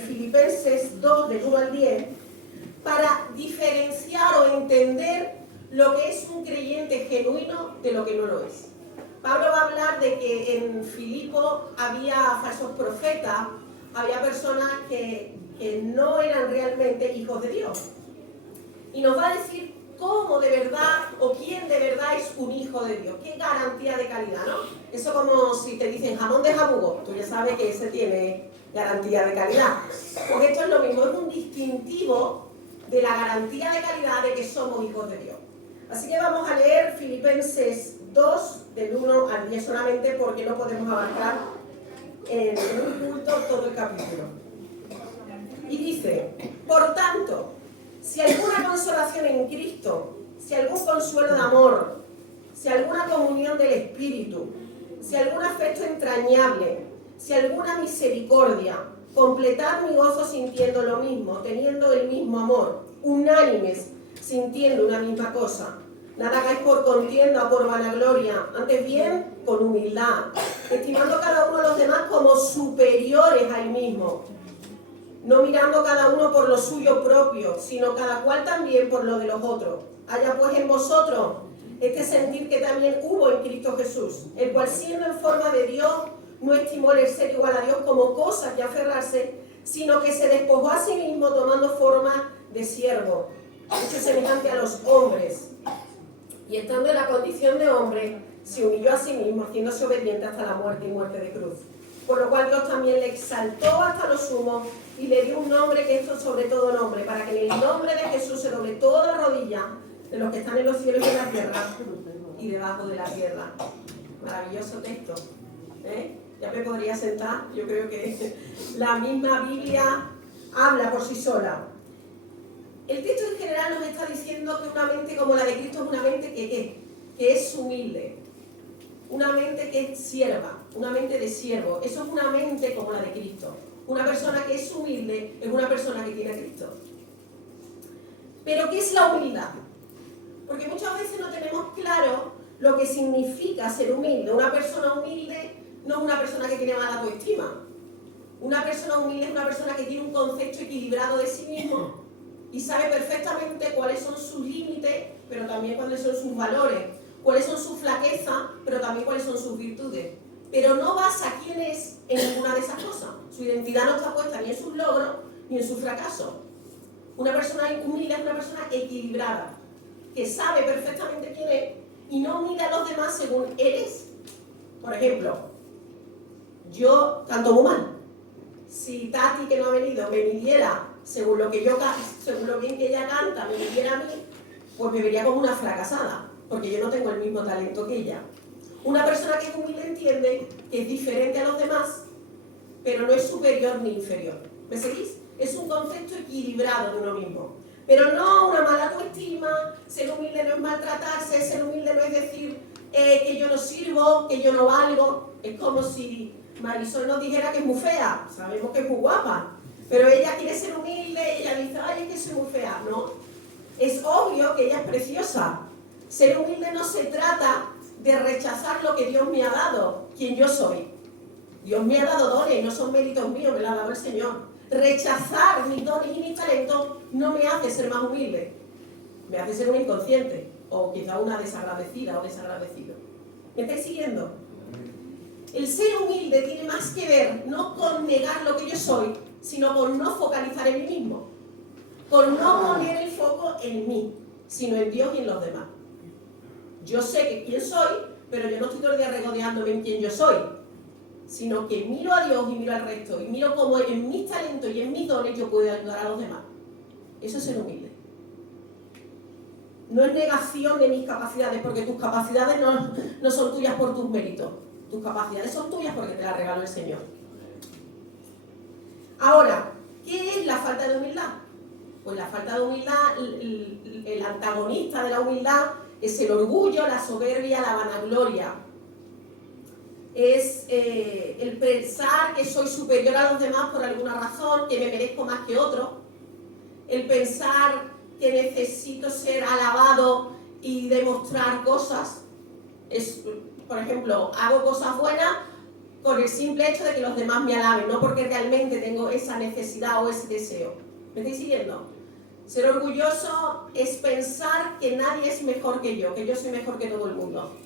Filipenses 2, del 1 al 10, para diferenciar o entender lo que es un creyente genuino de lo que no lo es. Pablo va a hablar de que en Filipo había falsos profetas, había personas que no eran realmente hijos de Dios. Y nos va a decir cómo de verdad o quién de verdad es un hijo de Dios. Qué garantía de calidad, ¿no? Eso como si te dicen jamón de jabugo, tú ya sabes que ese tiene garantía de calidad. Porque esto es lo mismo, es un distintivo de la garantía de calidad de que somos hijos de Dios. Así que vamos a leer Filipenses 2, del 1 al 10 solamente, porque no podemos abarcar en un culto todo el capítulo. Y dice: por tanto, si alguna consolación en Cristo, si algún consuelo de amor, si alguna comunión del Espíritu, si algún afecto entrañable, si alguna misericordia, completad mi gozo sintiendo lo mismo, teniendo el mismo amor, unánimes, sintiendo una misma cosa. Nada hagáis por contienda o por vanagloria, antes bien con humildad, estimando cada uno a los demás como superiores a él mismo, no mirando cada uno por lo suyo propio, sino cada cual también por lo de los otros. Haya pues en vosotros este sentir que también hubo en Cristo Jesús, el cual siendo en forma de Dios, no estimó el ser igual a Dios como cosa que aferrarse, sino que se despojó a sí mismo tomando forma de siervo, hecho semejante a los hombres. Y estando en la condición de hombre, se humilló a sí mismo, haciéndose obediente hasta la muerte y muerte de cruz. Por lo cual Dios también le exaltó hasta lo sumo y le dio un nombre que es sobre todo nombre, para que en el nombre de Jesús se doble toda rodilla de los que están en los cielos y en la tierra y debajo de la tierra. Maravilloso texto, ¿eh? Ya me podría sentar. Yo creo que la misma Biblia habla por sí sola. El texto en general nos está diciendo que una mente como la de Cristo es una mente que es humilde, una mente que es sierva, una mente de siervo. Eso es una mente como la de Cristo. Una persona que es humilde es una persona que tiene a Cristo. Pero ¿qué es la humildad? Porque muchas veces no tenemos claro lo que significa ser humilde. Una persona humilde no es una persona que tiene mala autoestima. Una persona humilde es una persona que tiene un concepto equilibrado de sí mismo y sabe perfectamente cuáles son sus límites, pero también cuáles son sus valores, cuáles son sus flaquezas, pero también cuáles son sus virtudes. Pero no basa quién es en ninguna de esas cosas. Su identidad no está puesta ni en sus logros ni en sus fracasos. Una persona humilde es una persona equilibrada, que sabe perfectamente quién es y no mira a los demás según él es. Por ejemplo, yo canto muy mal. Si Tati, que no ha venido, me midiera según lo que según lo bien que ella canta, me midiera a mí, pues me vería como una fracasada, porque yo no tengo el mismo talento que ella. Una persona que es humilde entiende que es diferente a los demás, pero no es superior ni inferior. ¿Me seguís? Es un concepto equilibrado de uno mismo. Pero no una mala autoestima. Ser humilde no es maltratarse, ser humilde no es decir que yo no sirvo, que yo no valgo. Es como si Marisol nos dijera que es muy fea. Sabemos que es muy guapa, pero ella quiere ser humilde y ella dice: ay, es que soy muy fea. No, es obvio que ella es preciosa. Ser humilde no se trata de rechazar lo que Dios me ha dado, quien yo soy. Dios me ha dado dones, no son méritos míos, me lo ha dado el Señor. Rechazar mis dones y mis talentos no me hace ser más humilde, me hace ser una inconsciente, o quizá una desagradecida o desagradecido. ¿Me estáis siguiendo? El ser humilde tiene más que ver no con negar lo que yo soy, sino con no focalizar en mí mismo, con no poner el foco en mí, sino en Dios y en los demás. Yo sé que quién soy, pero yo no estoy todo el día regodeándome en quién yo soy, sino que miro a Dios y miro al resto, y miro cómo en mis talentos y en mis dones yo puedo ayudar a los demás. Eso es ser humilde. No es negación de mis capacidades, porque tus capacidades no son tuyas por tus méritos. Tus capacidades son tuyas porque te las regaló el Señor. Ahora, ¿qué es la falta de humildad? Pues la falta de humildad, el antagonista de la humildad es el orgullo, la soberbia, la vanagloria. Es el pensar que soy superior a los demás por alguna razón, que me merezco más que otro. El pensar que necesito ser alabado y demostrar cosas. Por ejemplo, hago cosas buenas con el simple hecho de que los demás me alaben, no porque realmente tengo esa necesidad o ese deseo. ¿Me estáis siguiendo? Ser orgulloso es pensar que nadie es mejor que yo soy mejor que todo el mundo.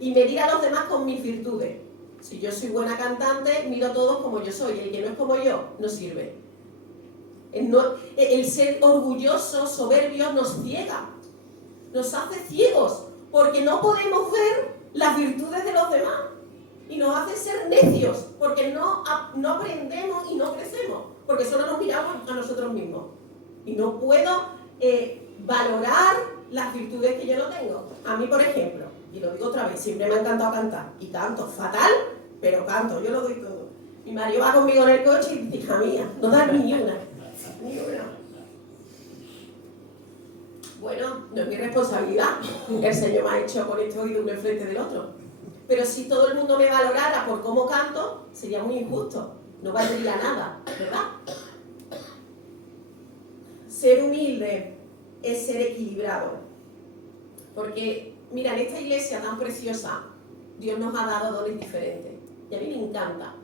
Y medir a los demás con mis virtudes. Si yo soy buena cantante, miro a todos como yo soy. El que no es como yo, no sirve. El ser orgulloso, soberbio, nos ciega. Nos hace ciegos, porque no podemos ver las virtudes de los demás. Y nos hace ser necios, porque no aprendemos y no crecemos. Porque solo nos miramos a nosotros mismos. Y no puedo valorar las virtudes que yo no tengo. A mí, por ejemplo, y lo digo otra vez, siempre me ha encantado cantar. Y canto fatal, pero canto, yo lo doy todo. Mi marido va conmigo en el coche y dice, hija mía, no das ni una. Ni una. Bueno, no es mi responsabilidad. El Señor me ha hecho con este oído uno enfrente del otro. Pero si todo el mundo me valorara por cómo canto, sería muy injusto. No valdría nada, ¿verdad? Ser humilde es ser equilibrado. Porque, mira, en esta iglesia tan preciosa, Dios nos ha dado dones diferentes. Y a mí me encanta.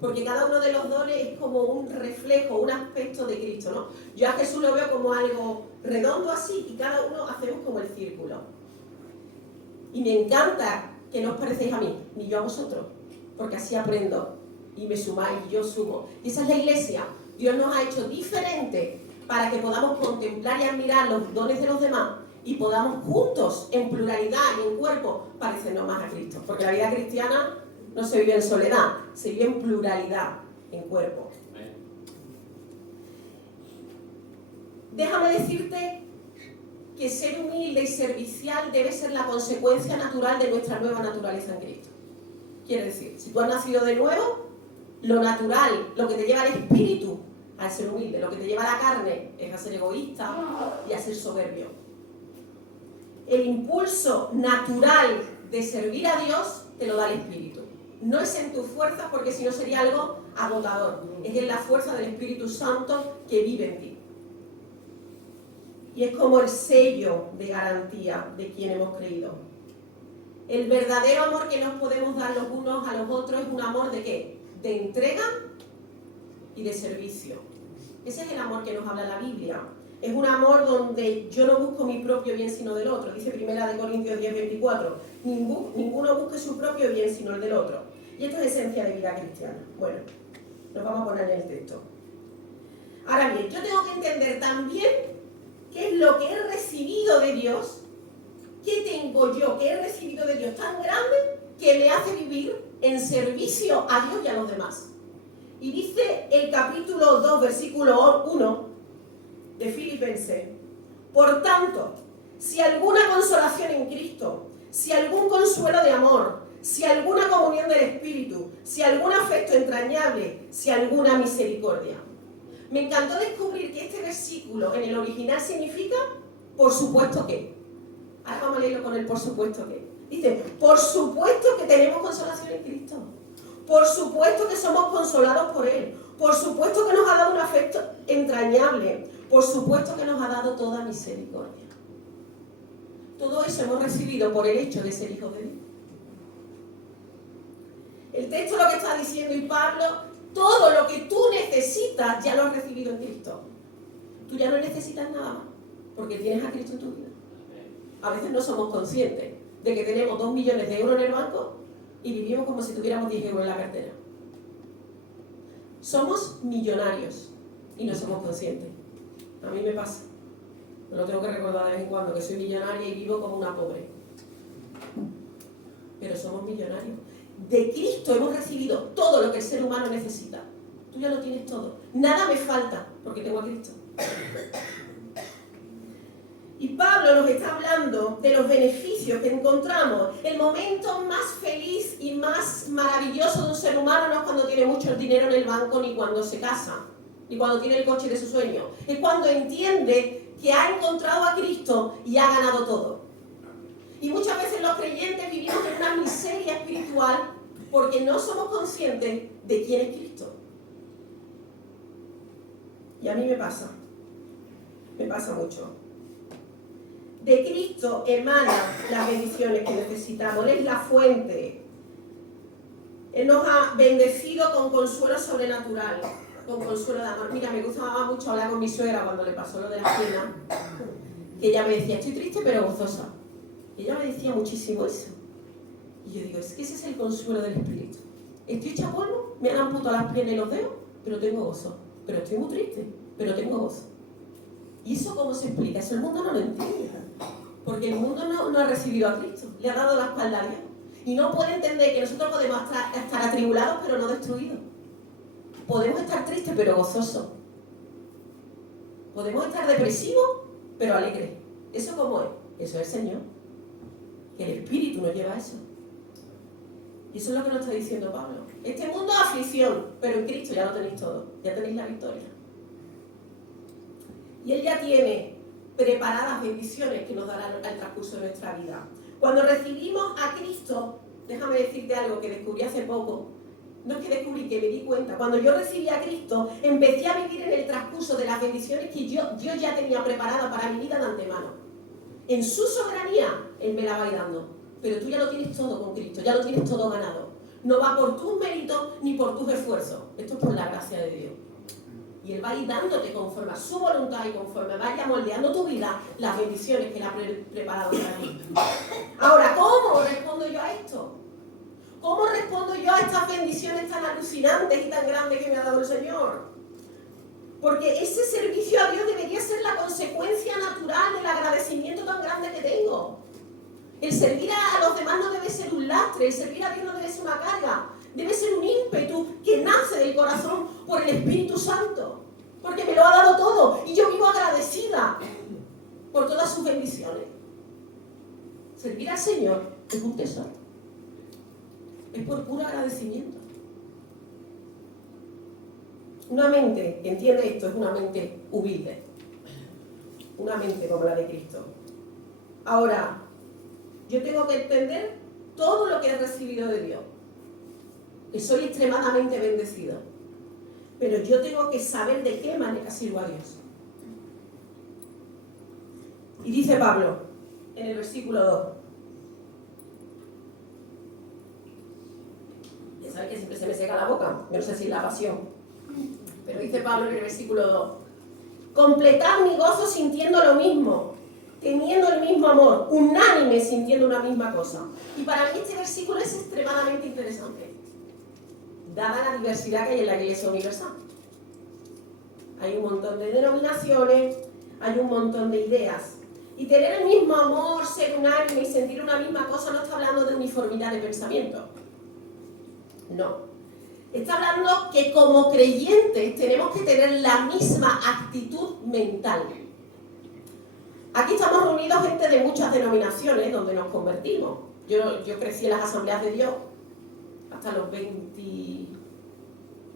Porque cada uno de los dones es como un reflejo, un aspecto de Cristo, ¿no? Yo a Jesús lo veo como algo redondo así y cada uno hacemos como el círculo. Y me encanta que no os parecéis a mí, ni yo a vosotros, porque así aprendo y me sumáis y yo sumo. Y esa es la iglesia. Dios nos ha hecho diferentes para que podamos contemplar y admirar los dones de los demás y podamos juntos, en pluralidad y en cuerpo, parecernos más a Cristo. Porque la vida cristiana no se vive en soledad, se vive en pluralidad, en cuerpo. Déjame decirte que ser humilde y servicial debe ser la consecuencia natural de nuestra nueva naturaleza en Cristo. Quiere decir, si tú has nacido de nuevo, lo natural, lo que te lleva al espíritu, a ser humilde, lo que te lleva a la carne es a ser egoísta y a ser soberbio. El impulso natural de servir a Dios te lo da el espíritu. No es en tus fuerzas, porque si no sería algo agotador. Es en la fuerza del Espíritu Santo que vive en ti. Y es como el sello de garantía de quien hemos creído. El verdadero amor que nos podemos dar los unos a los otros es un amor ¿de qué? De entrega y de servicio. Ese es el amor que nos habla la Biblia. Es un amor donde yo no busco mi propio bien sino del otro. Dice 1 Corintios 10:24. Ninguno busque su propio bien sino el del otro. Y esto es esencia de vida cristiana. Bueno, nos vamos a poner en el texto. Ahora bien, yo tengo que entender también qué es lo que he recibido de Dios. ¿Qué tengo yo que he recibido de Dios tan grande que me hace vivir en servicio a Dios y a los demás? Y dice el capítulo 2, versículo 1 de Filipenses: por tanto, si alguna consolación en Cristo, si algún consuelo de amor, si alguna comunión del Espíritu, si algún afecto entrañable, si alguna misericordia. Me encantó descubrir que este versículo en el original significa por supuesto que. Ahora vamos a leerlo con el por supuesto que. Dice, por supuesto que tenemos consolación en Cristo. Por supuesto que somos consolados por Él. Por supuesto que nos ha dado un afecto entrañable. Por supuesto que nos ha dado toda misericordia. Todo eso hemos recibido por el hecho de ser hijos de Dios. El texto lo que está diciendo, y Pablo, todo lo que tú necesitas ya lo has recibido en Cristo. Tú ya no necesitas nada más, porque tienes a Cristo en tu vida. A veces no somos conscientes de que tenemos 2 millones de euros en el banco y vivimos como si tuviéramos 10 euros en la cartera. Somos millonarios y no somos conscientes. A mí me pasa. Me lo tengo que recordar de vez en cuando, que soy millonaria y vivo como una pobre. Pero somos millonarios. De Cristo hemos recibido todo lo que el ser humano necesita. Tú ya lo tienes todo. Nada me falta porque tengo a Cristo. Y Pablo nos está hablando de los beneficios que encontramos. El momento más feliz y más maravilloso de un ser humano no es cuando tiene mucho dinero en el banco, ni cuando se casa, ni cuando tiene el coche de su sueño. Es cuando entiende que ha encontrado a Cristo y ha ganado todo. Y muchas veces los creyentes vivimos en una miseria espiritual porque no somos conscientes de quién es Cristo. Y a mí me pasa mucho. De Cristo emanan las bendiciones que necesitamos. Él es la fuente. Él nos ha bendecido con consuelo sobrenatural, con consuelo de amor. Mira, me gustaba mucho hablar con mi suegra cuando le pasó lo de la cena, que ella me decía, estoy triste pero gozosa. Y ella me decía muchísimo eso. Y yo digo, es que ese es el consuelo del Espíritu. Estoy hecha polvo, me han amputado las piernas y los dedos, pero tengo gozo. Pero estoy muy triste, pero tengo gozo. ¿Y eso cómo se explica? Eso el mundo no lo entiende. Porque el mundo no ha recibido a Cristo, le ha dado la espalda a Dios. Y no puede entender que nosotros podemos estar atribulados pero no destruidos. Podemos estar tristes pero gozosos. Podemos estar depresivos pero alegres. ¿Eso cómo es? Eso es el Señor. Que el Espíritu nos lleva a eso. Y eso es lo que nos está diciendo Pablo. Este mundo es aflicción, pero en Cristo ya lo tenéis todo. Ya tenéis la victoria. Y Él ya tiene preparadas bendiciones que nos darán al transcurso de nuestra vida. Cuando recibimos a Cristo, déjame decirte algo que descubrí hace poco. No es que descubrí, que me di cuenta. Cuando yo recibí a Cristo, empecé a vivir en el transcurso de las bendiciones que yo ya tenía preparadas para mi vida de antemano. En su soberanía, Él me la va a ir dando. Pero tú ya lo tienes todo con Cristo, ya lo tienes todo ganado. No va por tus méritos ni por tus esfuerzos. Esto es por la gracia de Dios. Y Él va a ir dándote conforme a su voluntad y conforme vaya moldeando tu vida las bendiciones que Él ha preparado para ti. Ahora, ¿cómo respondo yo a esto? ¿Cómo respondo yo a estas bendiciones tan alucinantes y tan grandes que me ha dado el Señor? Porque ese servicio a Dios debería ser la consecuencia natural del agradecimiento tan grande que tengo. El servir a los demás no debe ser un lastre, el servir a Dios no debe ser una carga. Debe ser un ímpetu que nace del corazón por el Espíritu Santo. Porque me lo ha dado todo y yo vivo agradecida por todas sus bendiciones. Servir al Señor es un tesoro. Es por puro agradecimiento. Una mente que entiende esto es una mente humilde. Una mente como la de Cristo. Ahora, yo tengo que entender todo lo que he recibido de Dios. Que soy extremadamente bendecido. Pero yo tengo que saber de qué manera sirvo a Dios. Y dice Pablo, en el versículo 2. Ya sabéis que siempre se me seca la boca. Yo no sé si es la pasión. Pero dice Pablo en el versículo 2. Completad mi gozo sintiendo lo mismo, teniendo el mismo amor, unánime sintiendo una misma cosa. Y para mí este versículo es extremadamente interesante, dada la diversidad que hay en la Iglesia Universal. Hay un montón de denominaciones, hay un montón de ideas. Y tener el mismo amor, ser unánime y sentir una misma cosa no está hablando de uniformidad de pensamiento. No. Está hablando que como creyentes tenemos que tener la misma actitud mental. Aquí estamos reunidos gente de muchas denominaciones donde nos convertimos. Yo crecí en las Asambleas de Dios hasta los 20...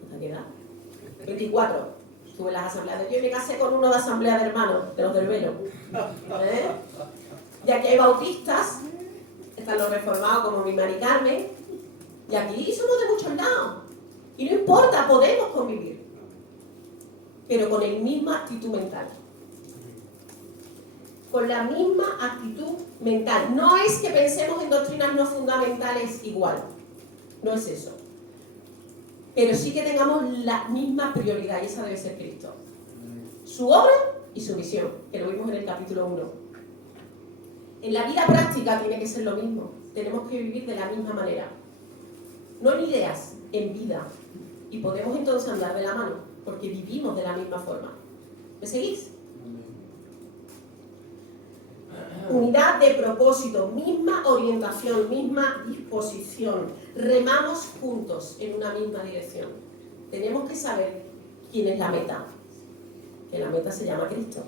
¿Hasta qué edad? 24. Estuve en las Asambleas de Dios y me casé con uno de Asamblea de Hermanos, de los del Velo. Y aquí hay bautistas, están los reformados como mi Mari Carmen, y aquí somos de muchos lados. Y no importa, podemos convivir, pero con la misma actitud mental. Con la misma actitud mental. No es que pensemos en doctrinas no fundamentales igual, no es eso. Pero sí que tengamos la misma prioridad, y esa debe ser Cristo. Su obra y su misión, que lo vimos en el capítulo 1. En la vida práctica tiene que ser lo mismo. Tenemos que vivir de la misma manera. No en ideas, en vida. Y podemos entonces andar de la mano, porque vivimos de la misma forma. ¿Me seguís? Unidad de propósito, misma orientación, misma disposición. Remamos juntos en una misma dirección. Tenemos que saber quién es la meta. Que la meta se llama Cristo.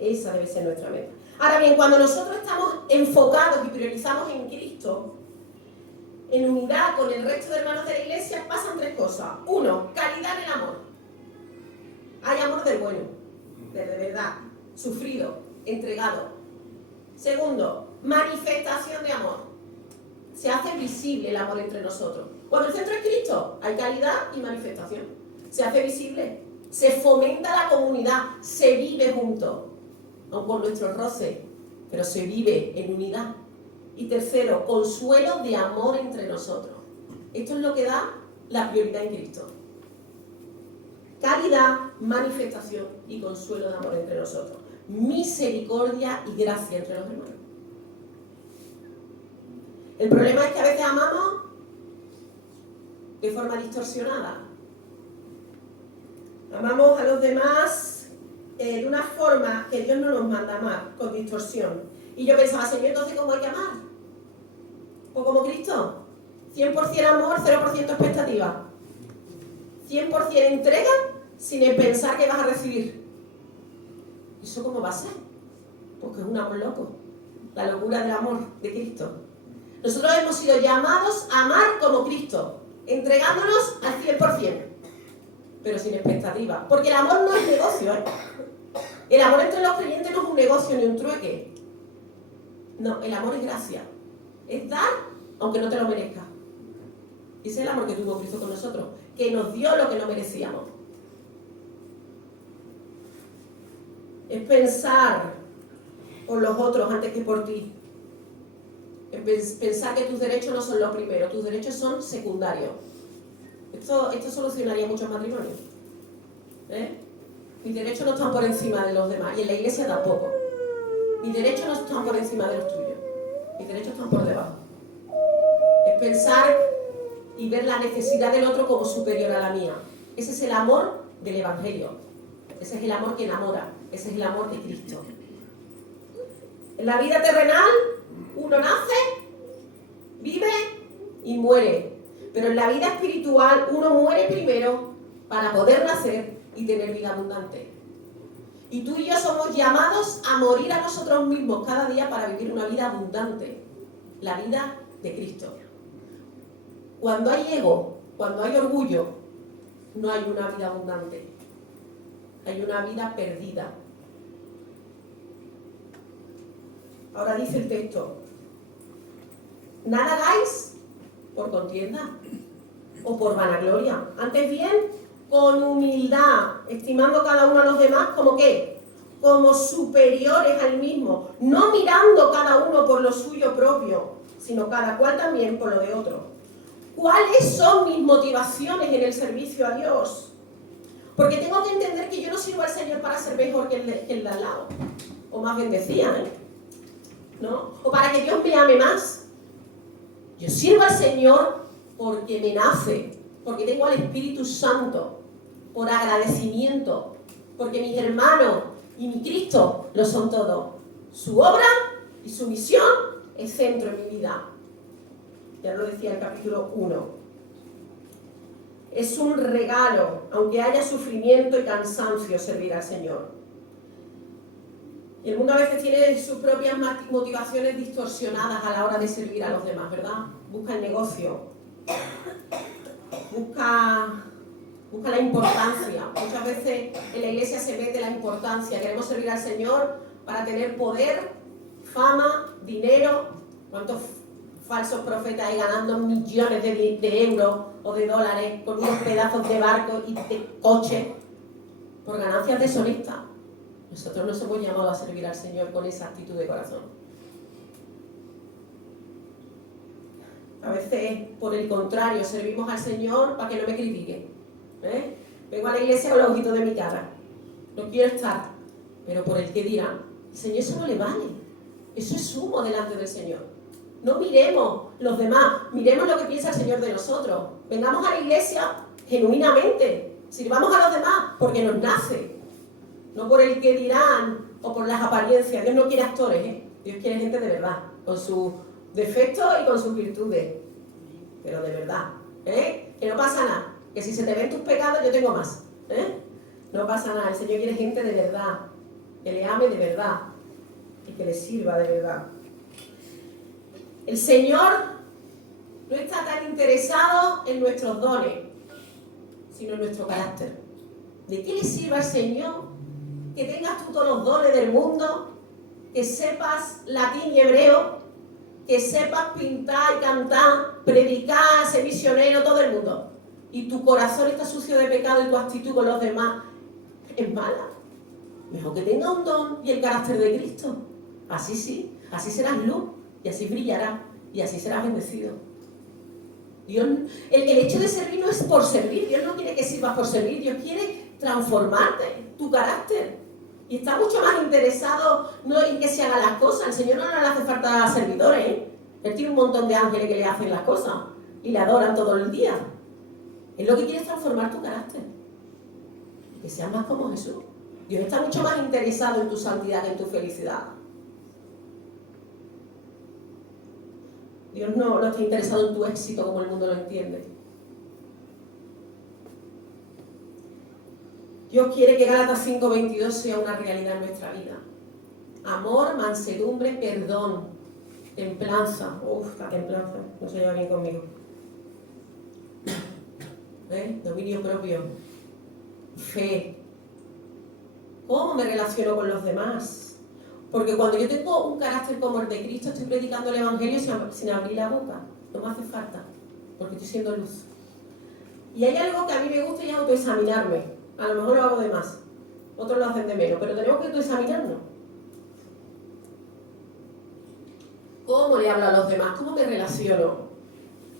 Esa debe ser nuestra meta. Ahora bien, cuando nosotros estamos enfocados y priorizamos en Cristo, en unidad con el resto de hermanos de la iglesia, pasan tres cosas. Uno, calidad en el amor. Hay amor del bueno, de verdad, sufrido, entregado. Segundo, manifestación de amor. Se hace visible el amor entre nosotros. Cuando el centro es Cristo, hay calidad y manifestación. Se hace visible, se fomenta la comunidad, se vive juntos, aun con nuestros roces, pero se vive en unidad. Y tercero, consuelo de amor entre nosotros. Esto es lo que da la prioridad en Cristo. Caridad, manifestación y consuelo de amor entre nosotros. Misericordia y gracia entre los hermanos. El problema es que a veces amamos de forma distorsionada. Amamos a los demás de una forma que Dios no nos manda amar, con distorsión. Y yo pensaba, Señor, entonces ¿cómo hay que amar? Pues como Cristo. 100% amor, 0% expectativa. 100% entrega sin pensar que vas a recibir. ¿Eso cómo va a ser? Porque es un amor loco. La locura del amor de Cristo. Nosotros hemos sido llamados a amar como Cristo, entregándonos al 100%, pero sin expectativa. Porque el amor no es negocio, ¿eh? El amor entre los creyentes no es un negocio ni un trueque. No, el amor es gracia. Es dar aunque no te lo merezcas. Ese es el amor que tuvo Cristo con nosotros, que nos dio lo que no merecíamos. Es pensar por los otros antes que por ti. Es pensar que tus derechos no son lo primero, tus derechos son secundarios. Esto solucionaría muchos matrimonios. Mis derechos no están por encima de los demás, y en la iglesia tampoco. Mis derechos no están por encima de los tuyos, mis derechos están por debajo. Es pensar y ver la necesidad del otro como superior a la mía. Ese es el amor del Evangelio. Ese es el amor que enamora. Ese es el amor de Cristo. En la vida terrenal, uno nace, vive y muere. Pero en la vida espiritual, uno muere primero para poder nacer y tener vida abundante. Y tú y yo somos llamados a morir a nosotros mismos cada día para vivir una vida abundante. La vida de Cristo. Cuando hay ego, cuando hay orgullo, no hay una vida abundante. Hay una vida perdida. Ahora dice el texto: nada hagáis por contienda o por vanagloria, antes bien con humildad, estimando cada uno a los demás como ¿qué? Como superiores al mismo, no mirando cada uno por lo suyo propio, sino cada cual también por lo de otro. ¿Cuáles son mis motivaciones en el servicio a Dios? Porque tengo que entender que yo no sirvo al Señor para ser mejor que el de al lado, o más bendecida, ¿no? O para que Dios me ame más. Yo sirvo al Señor porque me nace, porque tengo al Espíritu Santo, por agradecimiento, porque mis hermanos y mi Cristo lo son todo. Su obra y su misión es centro en mi vida. Ya lo decía el capítulo 1. Es un regalo, aunque haya sufrimiento y cansancio, servir al Señor. Y el mundo a veces tiene sus propias motivaciones distorsionadas a la hora de servir a los demás, ¿verdad? Busca el negocio, busca la importancia. Muchas veces en la iglesia se mete la importancia. Queremos servir al Señor para tener poder, fama, dinero. ¿Cuántos falsos profetas hay ganando millones de euros o de dólares con unos pedazos de barco y de coche por ganancias deshonestas? Nosotros nos hemos llamado a servir al Señor con esa actitud de corazón. A veces, por el contrario, servimos al Señor para que no me critique. Vengo a la iglesia con los ojitos de mi cara. No quiero estar, pero por el que dirán. Señor, eso no le vale. Eso es humo delante del Señor. No miremos los demás, miremos lo que piensa el Señor de nosotros. Vengamos a la iglesia genuinamente. Sirvamos a los demás porque nos nace. No por el que dirán o por las apariencias. Dios no quiere actores, Dios quiere gente de verdad, con sus defectos y con sus virtudes. Pero de verdad, que no pasa nada. Que si se te ven tus pecados, yo tengo más. No pasa nada. El Señor quiere gente de verdad, que le ame de verdad y que le sirva de verdad. El Señor no está tan interesado en nuestros dones, sino en nuestro carácter. ¿De qué le sirve al Señor que tengas tú todos los dones del mundo, que sepas latín y hebreo, que sepas pintar y cantar, predicar, ser misionero, todo el mundo, y tu corazón está sucio de pecado y tu actitud con los demás es mala? Mejor que tenga un don y el carácter de Cristo. Así sí, así serás luz y así brillarás y así serás bendecido. Dios, el hecho de servir no es por servir. Dios no quiere que sirvas por servir. Dios quiere transformarte, tu carácter. Y está mucho más interesado no en que se hagan las cosas. El Señor no le hace falta servidores, ¿eh? Él tiene un montón de ángeles que le hacen las cosas y le adoran todo el día. Él lo que quiere es transformar tu carácter. Que seas más como Jesús. Dios está mucho más interesado en tu santidad que en tu felicidad. Dios no está interesado en tu éxito como el mundo lo entiende. Dios quiere que Gálatas 5:22 sea una realidad en nuestra vida. Amor, mansedumbre, perdón, templanza. La templanza no se lleva bien conmigo. Dominio propio, fe. ¿Cómo me relaciono con los demás? Porque cuando yo tengo un carácter como el de Cristo, estoy predicando el Evangelio sin abrir la boca. No me hace falta, porque estoy siendo luz. Y hay algo que a mí me gusta y es autoexaminarme. A lo mejor lo hago de más, otros lo hacen de menos, pero tenemos que autoexaminarnos. ¿Cómo le hablo a los demás? ¿Cómo me relaciono?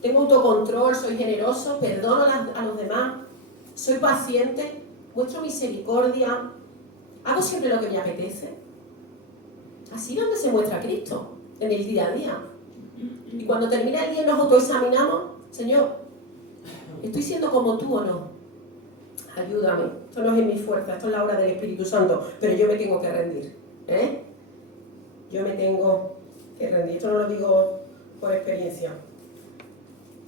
¿Tengo autocontrol? ¿Soy generoso? ¿Perdono a los demás? ¿Soy paciente? ¿Muestro misericordia? ¿Hago siempre lo que me apetece? Así es donde se muestra Cristo, en el día a día. Y cuando termina el día y nos autoexaminamos, Señor, ¿estoy siendo como tú o no? Ayúdame. Esto no es mi fuerza, esto es la obra del Espíritu Santo, pero yo me tengo que rendir. Yo me tengo que rendir. Esto no lo digo por experiencia.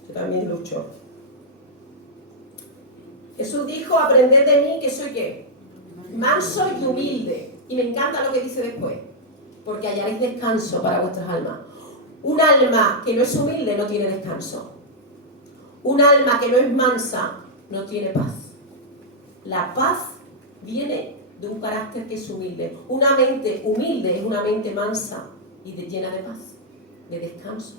Yo también lucho. Jesús dijo, aprended de mí que soy ¿qué? Manso y humilde. Y me encanta lo que dice después, porque hallaréis descanso para vuestras almas. Un alma que no es humilde no tiene descanso. Un alma que no es mansa no tiene paz. La paz viene de un carácter que es humilde. Una mente humilde es una mente mansa y llena de paz, de descanso.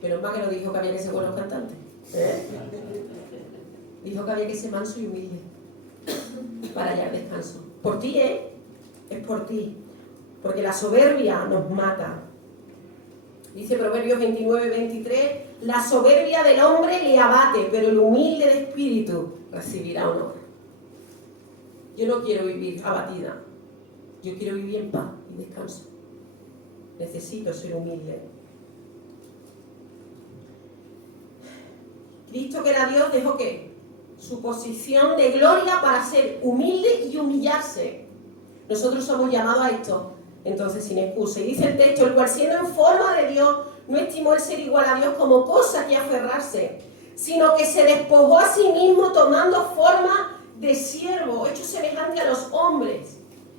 Pero es más que no dijo que había que ser buenos cantantes. Dijo que había que ser manso y humilde para hallar descanso. Por ti, es por ti. Porque la soberbia nos mata. Dice Proverbios 29:23, la soberbia del hombre le abate, pero el humilde de espíritu recibirá honor. Yo no quiero vivir abatida. Yo quiero vivir en paz y descanso. Necesito ser humilde. Cristo, que era Dios, dejó ¿qué? Su posición de gloria para ser humilde y humillarse. Nosotros somos llamados a esto, entonces sin excusa. Y dice el texto, el cual siendo en forma de Dios, no estimó el ser igual a Dios como cosa que aferrarse, sino que se despojó a sí mismo tomando forma de siervo, hecho semejante a los hombres.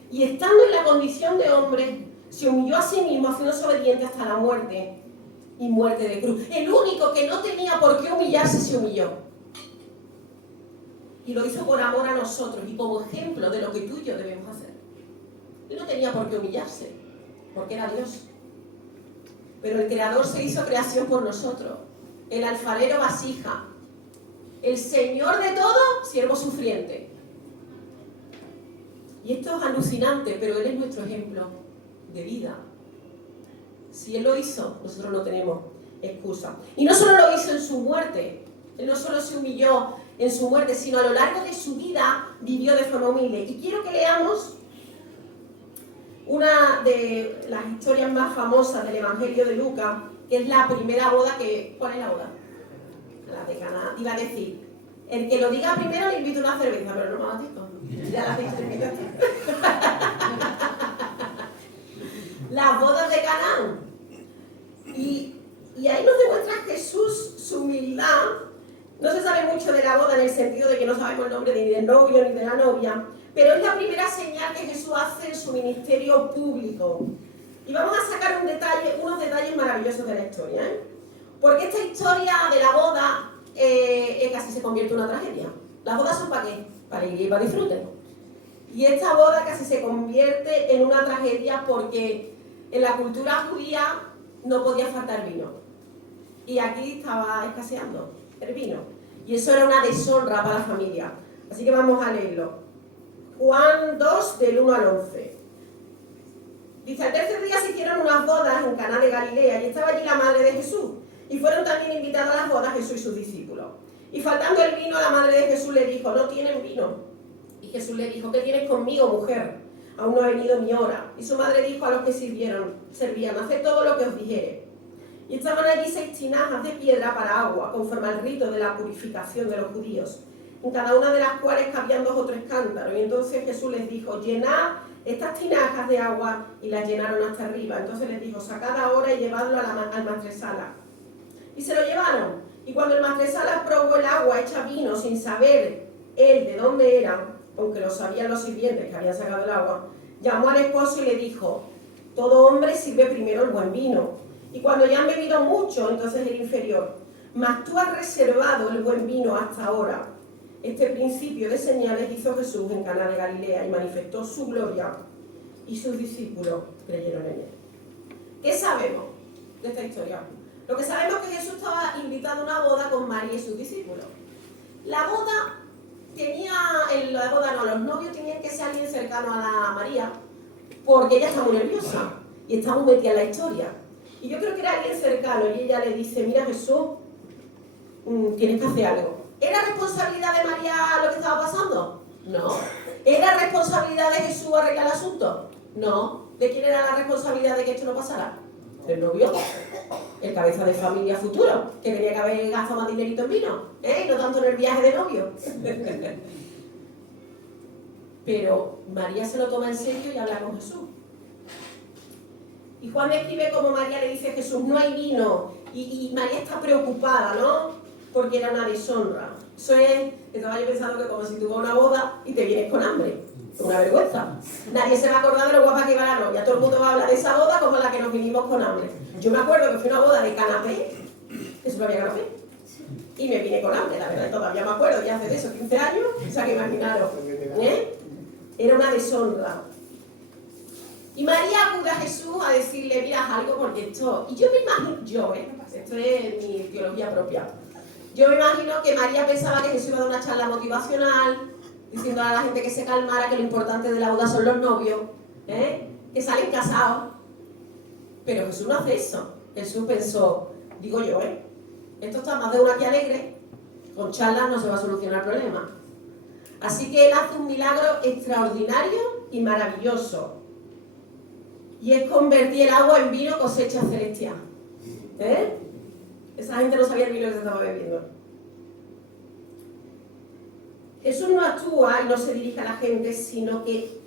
Y estando en la condición de hombre, se humilló a sí mismo, haciéndose obediente hasta la muerte y muerte de cruz. El único que no tenía por qué humillarse se humilló. Y lo hizo por amor a nosotros y como ejemplo de lo que tú y yo debemos hacer. Él no tenía por qué humillarse, porque era Dios. Pero el Creador se hizo creación por nosotros. El alfarero vasija. El Señor de todo, siervo sufriente. Y esto es alucinante, pero Él es nuestro ejemplo de vida. Si Él lo hizo, nosotros no tenemos excusa. Y no solo lo hizo en su muerte. Él no solo se humilló en su muerte, sino a lo largo de su vida vivió de forma humilde. Y quiero que leamos una de las historias más famosas del Evangelio de Lucas, que es la primera boda que... ¿Cuál es la boda? La de Caná. Iba a decir, el que lo diga primero le invito una cerveza, pero no me lo has dicho. Ya las dicho, te invito a ti. Las bodas de Caná. Y ahí nos demuestra Jesús su humildad. No se sabe mucho de la boda en el sentido de que no sabemos el nombre ni del novio ni de la novia, pero es la primera señal que Jesús hace en su ministerio público. Y vamos a sacar unos detalles maravillosos de la historia, porque esta historia de la boda casi se convierte en una tragedia. Las bodas son ¿para qué? Para ir y para disfruten. Y esta boda casi se convierte en una tragedia porque en la cultura judía no podía faltar vino. Y aquí estaba escaseando el vino. Y eso era una deshonra para la familia. Así que vamos a leerlo. Juan 2, del 1 al 11. Dice, al tercer día se hicieron unas bodas en Caná de Galilea y estaba allí la madre de Jesús. Y fueron también invitados a las bodas Jesús y sus discípulos. Y faltando el vino, la madre de Jesús le dijo, no tienen vino. Y Jesús le dijo, ¿qué tienes conmigo, mujer? Aún no ha venido mi hora. Y su madre dijo a los que servían, haced todo lo que os dijere. Y estaban allí 6 tinajas de piedra para agua, conforme al rito de la purificación de los judíos, en cada una de las cuales cabían 2 o 3 cántaros. Y entonces Jesús les dijo, llenad estas tinajas de agua, y las llenaron hasta arriba. Entonces les dijo, sacad ahora y llevadlo al maestresala. Y se lo llevaron. Y cuando el maestresala probó el agua hecha vino, sin saber él de dónde era, aunque lo sabían los sirvientes que habían sacado el agua, llamó al esposo y le dijo, todo hombre sirve primero el buen vino, y cuando ya han bebido mucho, entonces el inferior. Mas tú has reservado el buen vino hasta ahora. Este principio de señales hizo Jesús en Caná de Galilea y manifestó su gloria, y sus discípulos creyeron en él. ¿Qué sabemos de esta historia? Lo que sabemos es que Jesús estaba invitado a una boda con María y sus discípulos. La boda los novios tenían que ser alguien cercano a la María, porque ella está muy nerviosa y está muy metida en la historia. Y yo creo que era alguien cercano, y ella le dice, mira Jesús, tienes que hacer algo. ¿Era responsabilidad de María lo que estaba pasando? No. ¿Era responsabilidad de Jesús arreglar el asunto? No. ¿De quién era la responsabilidad de que esto no pasara? Del novio, el cabeza de familia futuro, que tenía que haber gastado más dinerito en vino, y no tanto en el viaje de novio. Pero María se lo toma en serio y habla con Jesús. Y Juan describe cómo María le dice a Jesús, no hay vino, y María está preocupada, ¿no? Porque era una deshonra. Eso es, estaba yo pensando que como si tú vas a una boda y te vienes con hambre. Una vergüenza. Nadie se va a acordar de lo guapa que va la novia. Todo el mundo va a hablar de esa boda como la que nos vinimos con hambre. Yo me acuerdo que fue una boda de canapé, eso no había canapé, y me vine con hambre, la verdad, todavía me acuerdo, ya hace de eso 15 años, o sea que imaginaros, era una deshonra. Y María acude a Jesús a decirle, mira, haz algo porque esto, y yo me imagino, esto es mi teología propia, yo me imagino que María pensaba que Jesús iba a dar una charla motivacional, diciendo a la gente que se calmara, que lo importante de la boda son los novios, que salen casados. Pero Jesús no hace eso. Jesús pensó, digo yo, esto está más de una que alegre, con charlas no se va a solucionar el problema. Así que él hace un milagro extraordinario y maravilloso. Y es convertir el agua en vino, cosecha celestial. Esa gente no sabía el vino que se estaba bebiendo. Jesús no actúa y no se dirige a la gente, sino que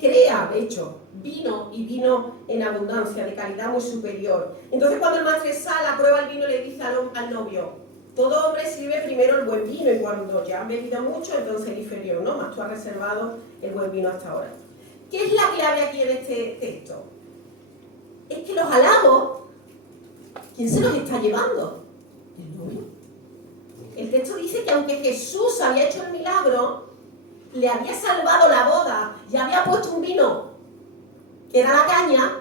crea, de hecho, vino, y vino en abundancia, de calidad muy superior. Entonces cuando el maestresala prueba el vino, le dice al novio, todo hombre sirve primero el buen vino, y cuando ya han bebido mucho, entonces el inferior, ¿no? Mas tú has reservado el buen vino hasta ahora. ¿Qué es la clave aquí en este texto? Es que los halagos, ¿quién se los está llevando? El novio. El texto dice que aunque Jesús había hecho el milagro, le había salvado la boda y había puesto un vino que era la caña,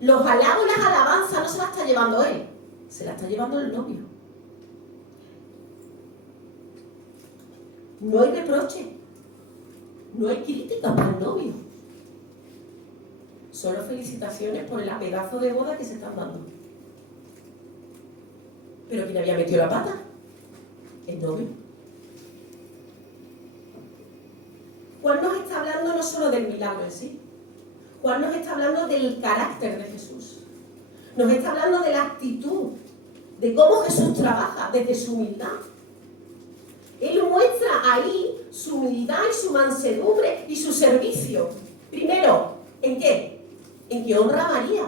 los halagos y las alabanzas no se las está llevando él, se las está llevando el novio. No hay reproche, no hay crítica para el novio, solo felicitaciones por el pedazo de boda que se están dando. Pero ¿quién había metido la pata? El novio. Juan nos está hablando no solo del milagro en sí, Juan nos está hablando del carácter de Jesús, nos está hablando de la actitud, de cómo Jesús trabaja desde su humildad. Él muestra ahí su humildad y su mansedumbre y su servicio. Primero, ¿en qué? En que honra a María.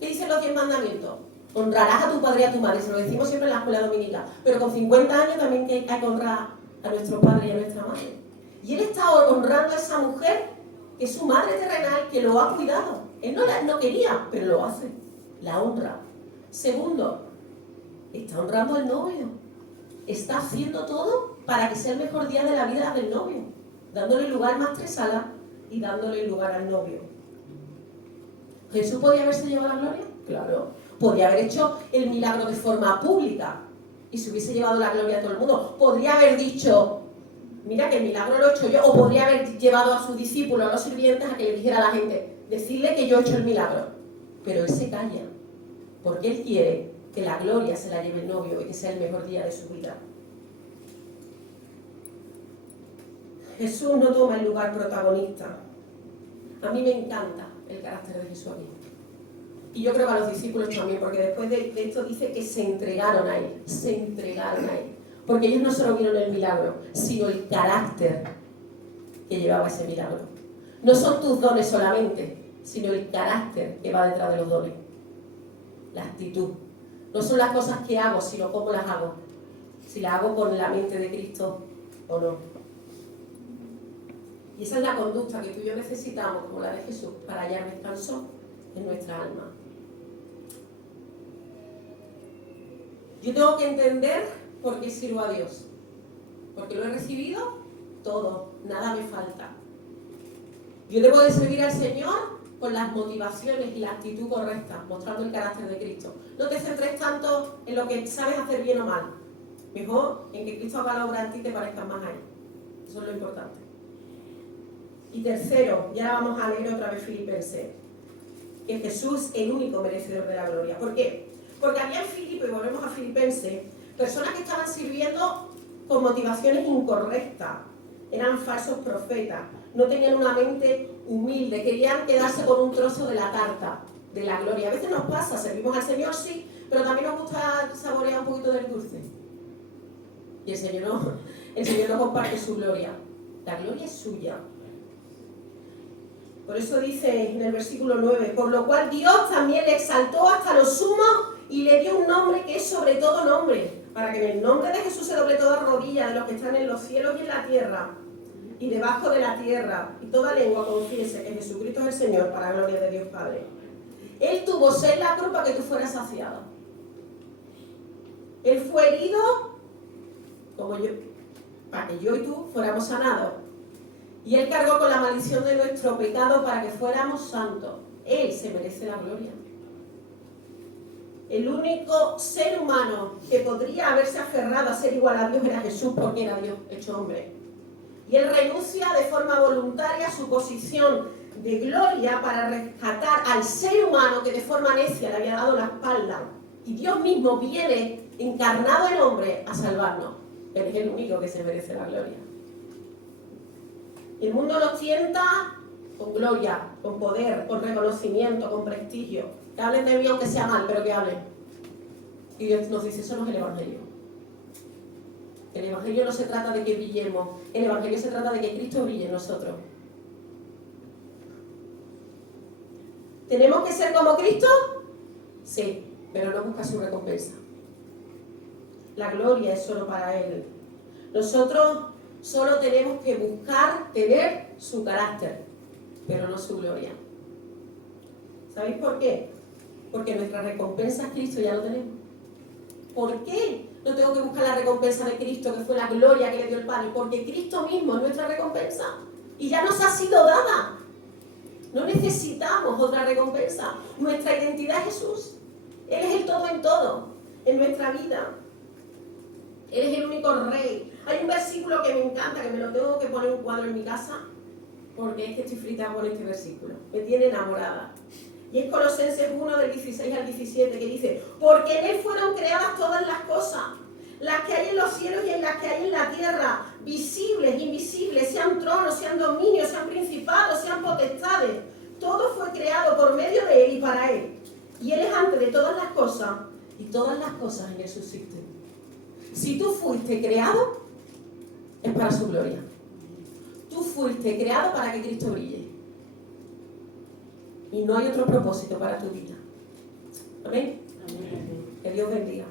¿Qué dicen los 10 mandamientos? Honrarás a tu padre y a tu madre, se lo decimos siempre en la escuela dominical, pero con 50 años también hay que honrar a nuestro padre y a nuestra madre. Y él está honrando a esa mujer, que es su madre terrenal, que lo ha cuidado. Él no quería, pero lo hace, la honra. Segundo, está honrando al novio, está haciendo todo para que sea el mejor día de la vida del novio, dándole lugar al maestresala y dándole lugar al novio. ¿Jesús podía haberse llevado la gloria? Claro. Podría haber hecho el milagro de forma pública y se hubiese llevado la gloria a todo el mundo. Podría haber dicho, mira que el milagro lo he hecho yo, o podría haber llevado a sus discípulos, a los sirvientes, a que le dijera a la gente, decirle que yo he hecho el milagro. Pero él se calla, porque él quiere que la gloria se la lleve el novio y que sea el mejor día de su vida. Jesús no toma el lugar protagonista. A mí me encanta el carácter de Jesús a mí. Y yo creo que a los discípulos también, porque después de esto dice que se entregaron a Él, porque ellos no solo vieron el milagro, sino el carácter que llevaba ese milagro. No son tus dones solamente, sino el carácter que va detrás de los dones, la actitud. No son las cosas que hago, sino cómo las hago, si las hago con la mente de Cristo o no. Y esa es la conducta que tú y yo necesitamos, como la de Jesús, para hallar descanso en nuestra alma. Yo tengo que entender por qué sirvo a Dios. Porque lo he recibido todo, nada me falta. Yo debo de servir al Señor con las motivaciones y la actitud correcta, mostrando el carácter de Cristo. No te centres tanto en lo que sabes hacer bien o mal. Mejor en que Cristo haga la obra en ti y te parezcas más a Él. Eso es lo importante. Y tercero, y ahora vamos a leer otra vez Filipenses, que Jesús es el único merecedor de la gloria. ¿Por qué? Porque había en Filipo, y volvemos a Filipenses, personas que estaban sirviendo con motivaciones incorrectas. Eran falsos profetas, no tenían una mente humilde, querían quedarse con un trozo de la tarta, de la gloria. A veces nos pasa, servimos al Señor, sí, pero también nos gusta saborear un poquito del dulce. Y el Señor no comparte su gloria. La gloria es suya. Por eso dice en el versículo 9, por lo cual Dios también le exaltó hasta lo sumo y le dio un nombre que es sobre todo nombre, para que en el nombre de Jesús se doble toda rodilla de los que están en los cielos y en la tierra, y debajo de la tierra, y toda lengua confiese que Jesucristo es el Señor, para la gloria de Dios Padre. Él tuvo sed la cruz para que tú fueras saciado. Él fue herido, como yo, para que yo y tú fuéramos sanados. Y Él cargó con la maldición de nuestro pecado para que fuéramos santos. Él se merece la gloria. El único ser humano que podría haberse aferrado a ser igual a Dios era Jesús, porque era Dios hecho hombre. Y Él renuncia de forma voluntaria a su posición de gloria para rescatar al ser humano que de forma necia le había dado la espalda. Y Dios mismo viene encarnado en hombre a salvarnos. Él es el único que se merece la gloria. El mundo nos tienta con gloria, con poder, con reconocimiento, con prestigio. Que hablen de mí aunque sea mal, pero que hablen. Y Dios nos dice, eso no es el Evangelio. El Evangelio no se trata de que brillemos, el Evangelio se trata de que Cristo brille en nosotros. ¿Tenemos que ser como Cristo? Sí, pero no busca su recompensa. La gloria es solo para Él. Nosotros solo tenemos que buscar tener su carácter, pero no su gloria. ¿Sabéis por qué? Porque nuestra recompensa es Cristo, ya lo tenemos. ¿Por qué no tengo que buscar la recompensa de Cristo, que fue la gloria que le dio el Padre? Porque Cristo mismo es nuestra recompensa y ya nos ha sido dada. No necesitamos otra recompensa. Nuestra identidad es Jesús. Él es el todo en todo, en nuestra vida. Él es el único rey. Hay un versículo que me encanta, que me lo tengo que poner en un cuadro en mi casa, porque es que estoy frita con este versículo. Me tiene enamorada. Y es Colosenses 1, del 16 al 17, que dice, porque en Él fueron creadas todas las cosas, las que hay en los cielos y en las que hay en la tierra, visibles, invisibles, sean tronos, sean dominios, sean principados, sean potestades. Todo fue creado por medio de Él y para Él. Y Él es antes de todas las cosas, y todas las cosas en Él subsisten. Si tú fuiste creado, es para su gloria. Tú fuiste creado para que Cristo brille. Y no hay otro propósito para tu vida. Amén. Amén. Que Dios bendiga.